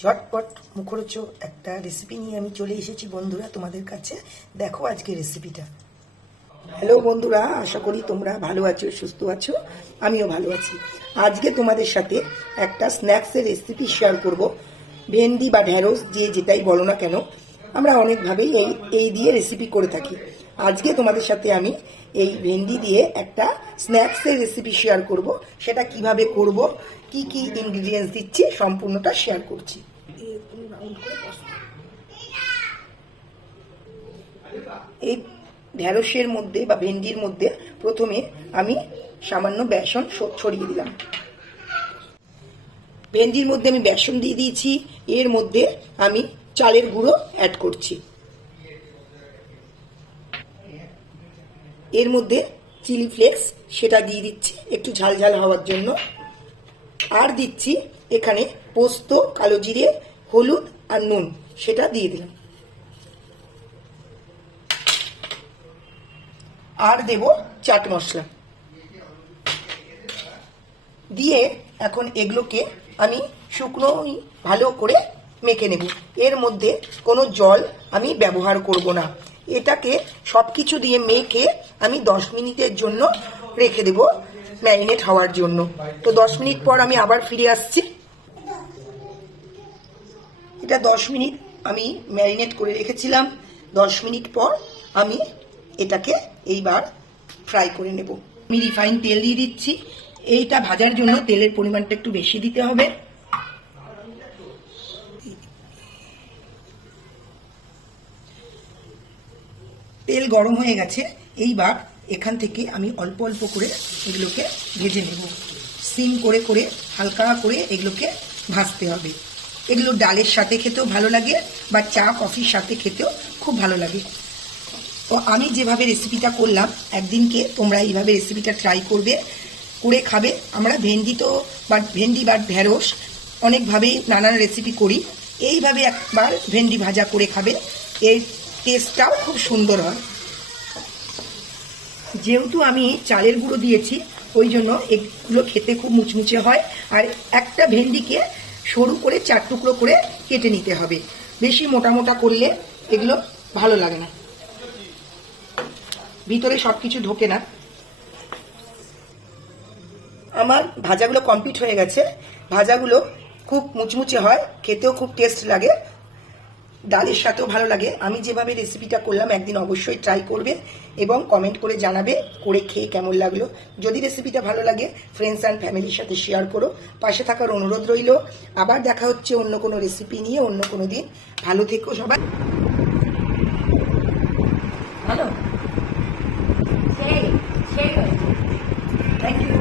ঝটপট মুখরোচক একটা রেসিপি নিয়ে আমি চলে এসেছি বন্ধুরা তোমাদের কাছে। দেখো আজকে রেসিপিটা। হ্যালো বন্ধুরা, আশা করি তোমরা ভালো আছো, সুস্থ আছো। আমিও ভালো আছি। আজকে তোমাদের সাথে একটা স্ন্যাক্সের রেসিপি শেয়ার করব। ভেন্ডি বা ঢেঁড়স যে যেটাই বলো না কেন, আমরা অনেকভাবেই এই দিয়ে রেসিপি করে থাকি। আজকে তোমাদের সাথে আমি এই ভেন্ডি দিয়ে একটা স্ন্যাক্সের রেসিপি শেয়ার করব। সেটা কিভাবে করব, কি কি ইনগ্রিডিয়েন্টস দিচ্ছি, সম্পূর্ণটা শেয়ার করছি। এই ঢেঁড়সের মধ্যে বা ভেন্ডির মধ্যে প্রথমে আমি সামান্য বেসন ছড়িয়ে দিলাম। ভেন্ডির মধ্যে আমি বেসন দিয়ে দিয়েছি। এর মধ্যে আমি চালের গুঁড়ো অ্যাড করছি। এর মধ্যে চিলি ফ্লেক্স সেটা দিয়ে দিচ্ছি একটু ঝাল ঝাল হওয়ার জন্য। আর দিচ্ছি এখানে পোস্ত, কালো জিরে, হলুদ আর নুন, সেটা দিয়ে দিলাম। আর দেব চাট মশলা দিয়ে এখন এগুলোকে আমি শুকনো ভালো করে মেখে নেব। এর মধ্যে কোনো জল আমি ব্যবহার করব না। এটাকে সবকিছু দিয়ে মেখে আমি 10 মিনিটের জন্য রেখে দেব ম্যারিনেট হওয়ার জন্য। তো 10 মিনিট পর আমি আবার ফিরে আসছি। এটা 10 মিনিট আমি ম্যারিনেট করে রেখেছিলাম। 10 মিনিট পর আমি এটাকে এইবার ফ্রাই করে নেব। আমি রিফাইন তেল দিয়ে দিচ্ছি। এইটা ভাজার জন্য তেলের পরিমাণটা একটু বেশি দিতে হবে। তেল গরম হয়ে গেছে। এইবার এখান থেকে আমি অল্প অল্প করে এগুলোকে ভেজে নেব। সিম করে করে হালকা করে এগুলোকে ভাজতে হবে। এগুলো ডালের সাথে খেতেও ভালো লাগে বা চা কফির সাথে খেতেও খুব ভালো লাগে। ও আমি যেভাবে রেসিপিটা করলাম, একদিনকে তোমরা এইভাবে রেসিপিটা ট্রাই করবে, করে খাবে। আমরা ভেন্ডি বা ঢেঁড়স অনেকভাবেই নানান রেসিপি করি। এইভাবে একবার ভেন্ডি ভাজা করে খাবে, এর টেস্টটাও খুব সুন্দর হয়। যেহেতু আমি চালের গুঁড়ো দিয়েছি, ওই জন্য এগুলো খেতে খুব মুচমুচে হয়। আর একটা ভেন্ডিকে সরু করে 4 টুকরো করে কেটে নিতে হবে। বেশি মোটা মোটা করলে এগুলো ভালো লাগে না, ভিতরে সবকিছু ঢোকে না। আমার ভাজাগুলো কমপ্লিট হয়ে গেছে। ভাজাগুলো খুব মুচমুচে হয়, খেতেও খুব টেস্ট লাগে, ডালের সাথেও ভালো লাগে। আমি যেভাবে রেসিপিটা করলাম, একদিন অবশ্যই ট্রাই করবে এবং কমেন্ট করে জানাবে করে খেয়ে কেমন লাগলো। যদি রেসিপিটা ভালো লাগে, ফ্রেন্ডস অ্যান্ড ফ্যামিলির সাথে শেয়ার করো। পাশে থাকার অনুরোধ রইল। আবার দেখা হচ্ছে অন্য কোনো রেসিপি নিয়ে অন্য কোনো দিন। ভালো থেকো সবাই। ভালো, থ্যাংক ইউ।